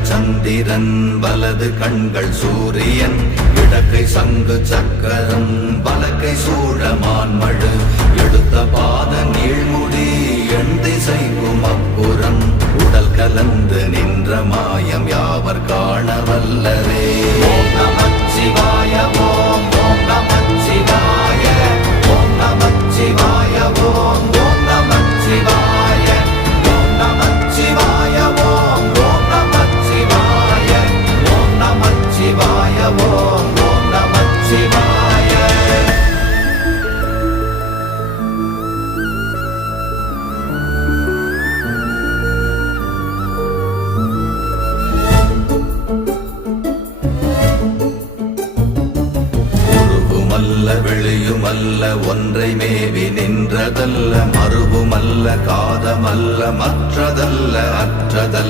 இடங்கள் சந்திரன் வலது கண்கள் சூரியன் இடக்கை சங்கு சக்கரம் வலக்கை சூழமான்மழு எடுத்த பாத நீழ்முடி எண் திசைக்கும் அப்புறம் உடல் கலந்து நின்ற மாயம் யாவர் காண வல்லரே. ஓம் நமச்சிவாய ஓம் ஓம் நமச்சிவாய ஓம் நமச்சிவாய ஓம் ஓம் நமச்சிவாய ஓம் நமச்சிவாய ஓம் ஓம் நமச்சிவாய ஓம் நமச்சிவாய ஓம் ஓம் நமச்சிவாய. வெளியுமல்ல ஒன்றை மேவி நின்றதல்ல மறுவுமல்ல காதமல்ல மற்றதல்ல அற்றதல்ல